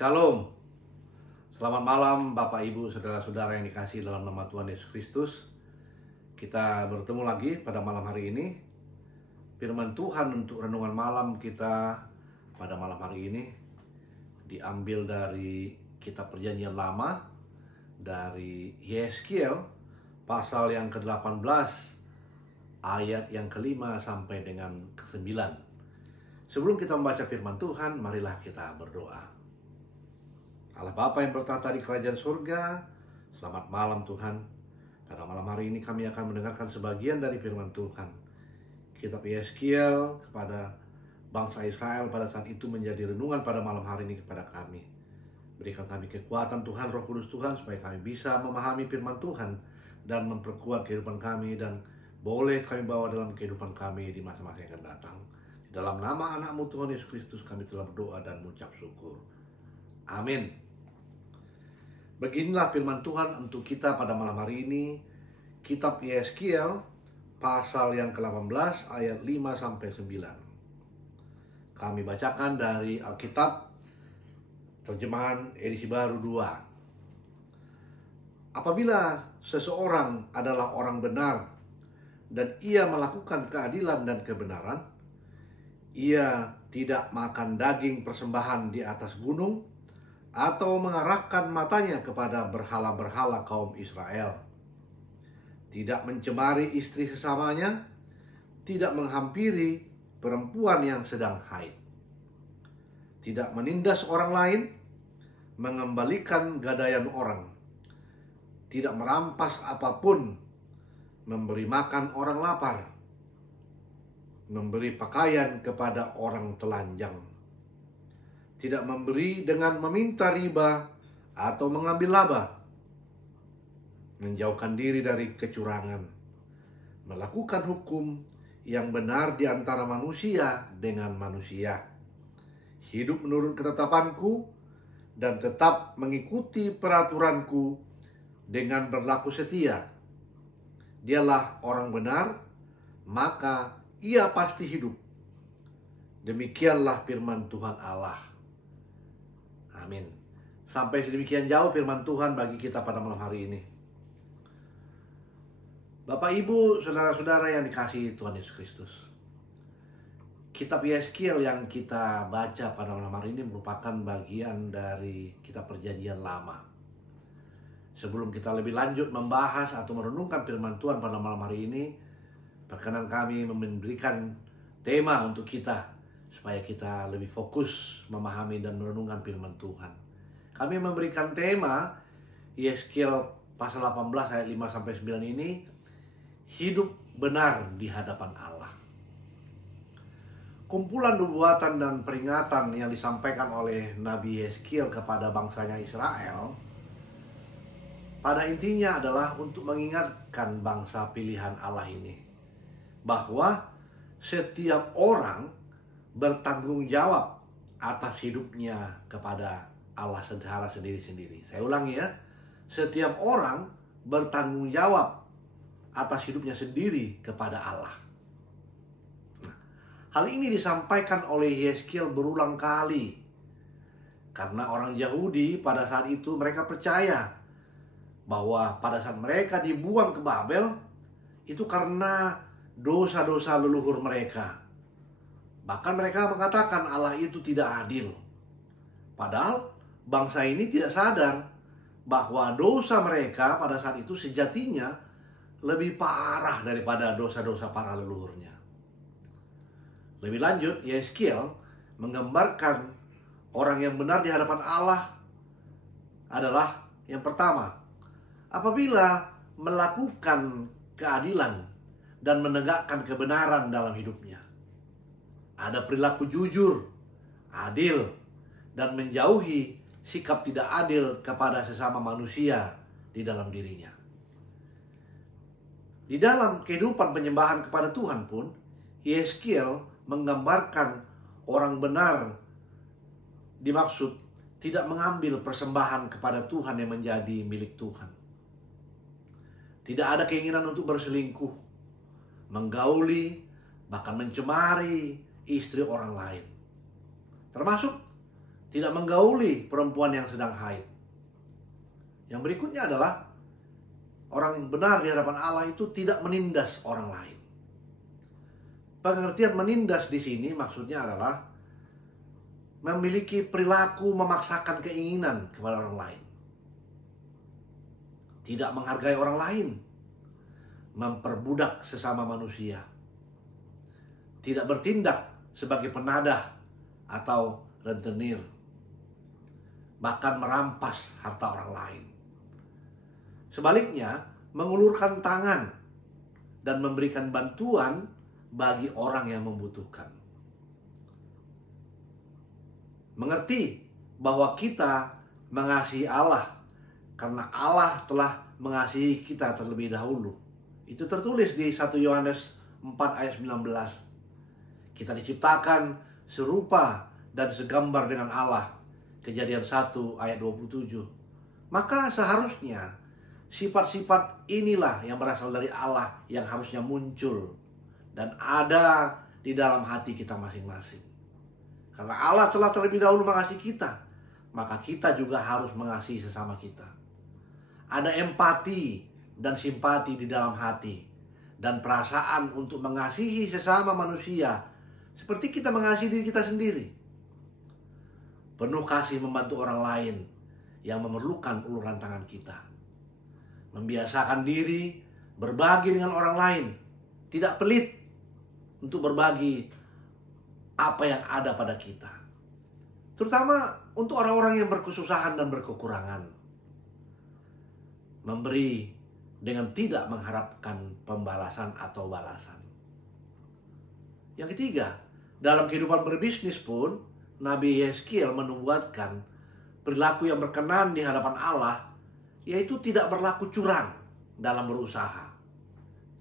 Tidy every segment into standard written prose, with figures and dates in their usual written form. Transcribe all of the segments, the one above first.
Shalom. Selamat malam Bapak Ibu Saudara-saudara yang dikasihi dalam nama Tuhan Yesus Kristus. Kita bertemu lagi pada malam hari ini. Firman Tuhan untuk renungan malam kita pada malam hari ini diambil dari kitab Perjanjian Lama, dari Yeskiel pasal yang ke-18 ayat yang ke-5 sampai dengan ke-9. Sebelum kita membaca firman Tuhan, marilah kita berdoa. Allah Bapa yang bertata di kerajaan surga, selamat malam Tuhan. Pada malam hari ini kami akan mendengarkan sebagian dari firman Tuhan. Kitab Yeskiel kepada bangsa Israel pada saat itu menjadi renungan pada malam hari ini kepada kami. Berikan kami kekuatan Tuhan, Roh Kudus Tuhan, supaya kami bisa memahami firman Tuhan dan memperkuat kehidupan kami, dan boleh kami bawa dalam kehidupan kami di masa-masa yang akan datang. Di dalam nama anak-Mu Tuhan Yesus Kristus kami telah berdoa dan mengucap syukur. Amin. Beginilah firman Tuhan untuk kita pada malam hari ini. Kitab Yeskiel pasal yang ke-18 ayat 5 sampai 9. Kami bacakan dari Alkitab terjemahan edisi baru 2. Apabila seseorang adalah orang benar dan ia melakukan keadilan dan kebenaran, ia tidak makan daging persembahan di atas gunung atau mengarahkan matanya kepada berhala-berhala kaum Israel, tidak mencemari istri sesamanya, tidak menghampiri perempuan yang sedang haid, tidak menindas orang lain, mengembalikan gadaian orang, tidak merampas apapun, memberi makan orang lapar, memberi pakaian kepada orang telanjang, tidak memberi dengan meminta riba atau mengambil laba, menjauhkan diri dari kecurangan, melakukan hukum yang benar di antara manusia dengan manusia, hidup menurut ketetapanku, dan tetap mengikuti peraturanku dengan berlaku setia. Dialah orang benar, maka ia pasti hidup. Demikianlah firman Tuhan Allah. Amin. Sampai sedemikian jauh firman Tuhan bagi kita pada malam hari ini. Bapak, Ibu, Saudara-saudara yang dikasihi Tuhan Yesus Kristus, Kitab Yeskiel yang kita baca pada malam hari ini merupakan bagian dari Kitab Perjanjian Lama. Sebelum kita lebih lanjut membahas atau merenungkan firman Tuhan pada malam hari ini, perkenan kami memberikan tema untuk kita, supaya kita lebih fokus memahami dan merenungkan firman Tuhan. Kami memberikan tema Yeskiel pasal 18 ayat 5 sampai 9 ini, hidup benar di hadapan Allah. Kumpulan nubuatan dan peringatan yang disampaikan oleh Nabi Yeskiel kepada bangsanya Israel pada intinya adalah untuk mengingatkan bangsa pilihan Allah ini bahwa setiap orang bertanggung jawab atas hidupnya kepada Allah secara sendiri-sendiri. Saya ulangi ya, setiap orang bertanggung jawab atas hidupnya sendiri kepada Allah. Nah, hal ini disampaikan oleh Yeskiel berulang kali karena orang Yahudi pada saat itu mereka percaya bahwa pada saat mereka dibuang ke Babel itu karena dosa-dosa leluhur mereka. Bahkan mereka mengatakan Allah itu tidak adil. Padahal bangsa ini tidak sadar bahwa dosa mereka pada saat itu sejatinya lebih parah daripada dosa-dosa para leluhurnya. Lebih lanjut, Yeskiel menggambarkan orang yang benar di hadapan Allah adalah yang pertama, apabila melakukan keadilan dan menegakkan kebenaran dalam hidupnya. Ada perilaku jujur, adil, dan menjauhi sikap tidak adil kepada sesama manusia di dalam dirinya. Di dalam kehidupan penyembahan kepada Tuhan pun, Yeskiel menggambarkan orang benar dimaksud tidak mengambil persembahan kepada Tuhan yang menjadi milik Tuhan. Tidak ada keinginan untuk berselingkuh, menggauli, bahkan mencemari istri orang lain. Termasuk tidak menggauli perempuan yang sedang haid. Yang berikutnya adalah orang yang benar di hadapan Allah itu tidak menindas orang lain. Pengertian menindas di sini maksudnya adalah memiliki perilaku memaksakan keinginan kepada orang lain. Tidak menghargai orang lain. Memperbudak sesama manusia. Tidak bertindak sebagai penadah atau rentenir. Bahkan merampas harta orang lain. Sebaliknya, mengulurkan tangan dan memberikan bantuan bagi orang yang membutuhkan. Mengerti bahwa kita mengasihi Allah karena Allah telah mengasihi kita terlebih dahulu. Itu tertulis di 1 Yohanes 4 ayat 19. Kita diciptakan serupa dan segambar dengan Allah. Kejadian 1 ayat 27. Maka seharusnya sifat-sifat inilah yang berasal dari Allah yang harusnya muncul dan ada di dalam hati kita masing-masing. Karena Allah telah terlebih dahulu mengasihi kita, maka kita juga harus mengasihi sesama kita. Ada empati dan simpati di dalam hati dan perasaan untuk mengasihi sesama manusia seperti kita mengasihi diri kita sendiri. Penuh kasih membantu orang lain yang memerlukan uluran tangan kita. Membiasakan diri berbagi dengan orang lain, tidak pelit untuk berbagi apa yang ada pada kita, terutama untuk orang-orang yang berkesusahan dan berkekurangan. Memberi dengan tidak mengharapkan pembalasan atau balasan. Yang ketiga, dalam kehidupan berbisnis pun Nabi Yeskiel menubuatkan perilaku yang berkenan di hadapan Allah, yaitu tidak berlaku curang dalam berusaha,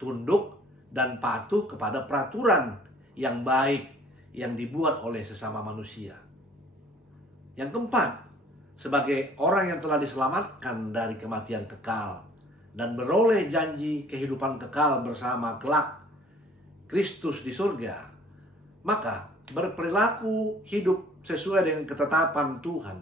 tunduk dan patuh kepada peraturan yang baik yang dibuat oleh sesama manusia. Yang keempat, sebagai orang yang telah diselamatkan dari kematian kekal dan beroleh janji kehidupan kekal bersama kelak Kristus di surga, maka berperilaku hidup sesuai dengan ketetapan Tuhan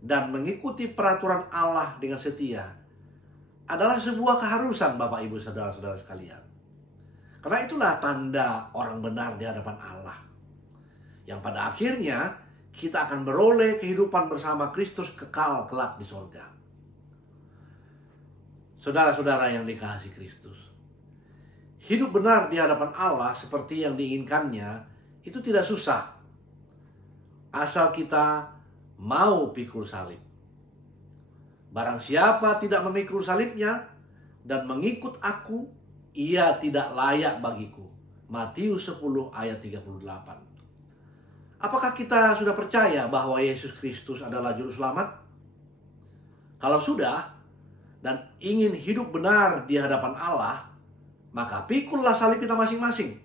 dan mengikuti peraturan Allah dengan setia adalah sebuah keharusan, Bapak Ibu saudara-saudara sekalian. Karena itulah tanda orang benar di hadapan Allah, yang pada akhirnya kita akan beroleh kehidupan bersama Kristus kekal kelak di surga. Saudara-saudara yang dikasihi Kristus, hidup benar di hadapan Allah seperti yang diinginkannya itu tidak susah, asal kita mau pikul salib. Barang siapa tidak memikul salibnya dan mengikut aku, ia tidak layak bagiku. Matius 10 ayat 38. Apakah kita sudah percaya bahwa Yesus Kristus adalah juru selamat? Kalau sudah dan ingin hidup benar di hadapan Allah, maka pikullah salib kita masing-masing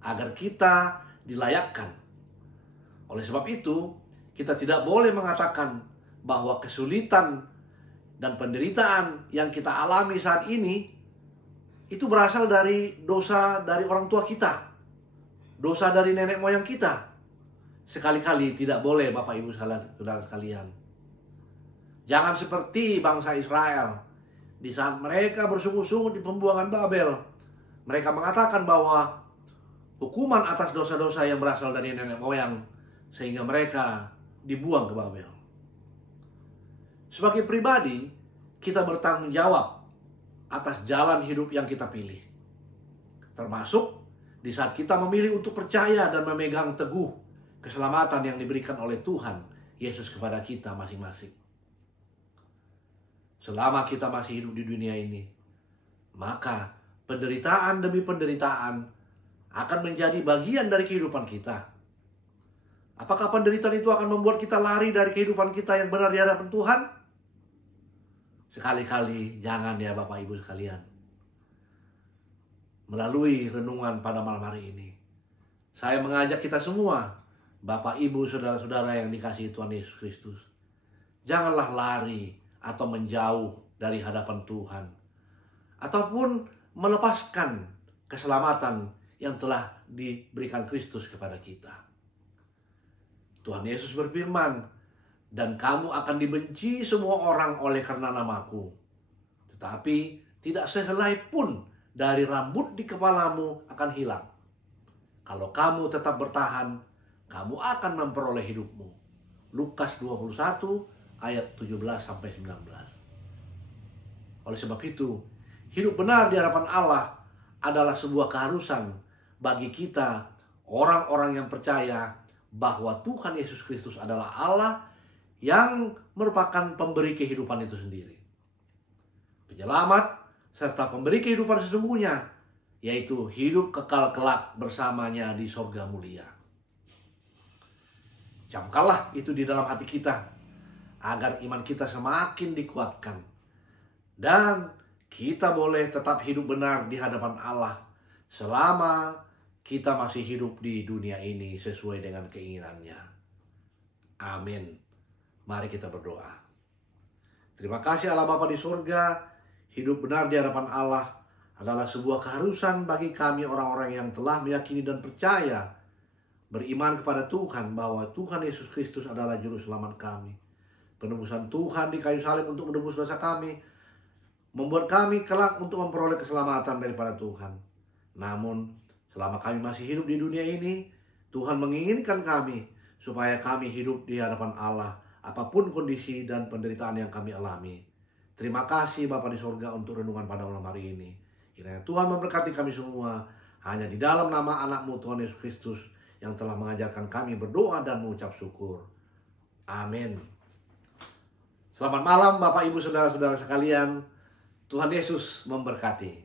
agar kita dilayakkan. Oleh sebab itu, kita tidak boleh mengatakan bahwa kesulitan dan penderitaan yang kita alami saat ini itu berasal dari dosa dari orang tua kita, dosa dari nenek moyang kita. Sekali-kali tidak boleh, Bapak Ibu saudara sekalian. Jangan seperti bangsa Israel di saat mereka bersungguh-sungguh di pembuangan Babel. Mereka mengatakan bahwa hukuman atas dosa-dosa yang berasal dari nenek moyang sehingga mereka dibuang ke Babel. Sebagai pribadi, kita bertanggung jawab atas jalan hidup yang kita pilih. Termasuk di saat kita memilih untuk percaya dan memegang teguh keselamatan yang diberikan oleh Tuhan Yesus kepada kita masing-masing. Selama kita masih hidup di dunia ini, maka penderitaan demi penderitaan akan menjadi bagian dari kehidupan kita. Apakah penderitaan itu akan membuat kita lari dari kehidupan kita yang benar di hadapan Tuhan? Sekali-kali jangan ya Bapak Ibu sekalian. Melalui renungan pada malam hari ini, saya mengajak kita semua, Bapak Ibu saudara-saudara yang dikasihi Tuhan Yesus Kristus, janganlah lari atau menjauh dari hadapan Tuhan, ataupun melepaskan keselamatan yang telah diberikan Kristus kepada kita. Tuhan Yesus berfirman dan kamu akan dibenci semua orang oleh karena namaku. Tetapi tidak sehelai pun dari rambut di kepalamu akan hilang. Kalau kamu tetap bertahan, kamu akan memperoleh hidupmu. Lukas 21 ayat 17-19. Oleh sebab itu, hidup benar di hadapan Allah adalah sebuah keharusan bagi kita, orang-orang yang percaya bahwa Tuhan Yesus Kristus adalah Allah yang merupakan pemberi kehidupan itu sendiri. Penyelamat serta pemberi kehidupan sesungguhnya, yaitu hidup kekal kelak bersamanya di sorga mulia. Camkanlah itu di dalam hati kita, agar iman kita semakin dikuatkan. Dan kita boleh tetap hidup benar di hadapan Allah selama kita masih hidup di dunia ini sesuai dengan keinginannya. Amin. Mari kita berdoa. Terima kasih Allah Bapa di surga. Hidup benar di hadapan Allah adalah sebuah keharusan bagi kami orang-orang yang telah meyakini dan percaya, beriman kepada Tuhan bahwa Tuhan Yesus Kristus adalah juru selamat kami. Penebusan Tuhan di kayu salib untuk menebus dosa kami, membuat kami kelak untuk memperoleh keselamatan daripada Tuhan. Namun, selama kami masih hidup di dunia ini, Tuhan menginginkan kami supaya kami hidup di hadapan Allah, apapun kondisi dan penderitaan yang kami alami. Terima kasih Bapa di sorga untuk renungan pada malam hari ini. Kiranya Tuhan memberkati kami semua, hanya di dalam nama anak-Mu Tuhan Yesus Kristus yang telah mengajarkan kami berdoa dan mengucap syukur. Amin. Selamat malam Bapak Ibu Saudara-saudara sekalian. Tuhan Yesus memberkati.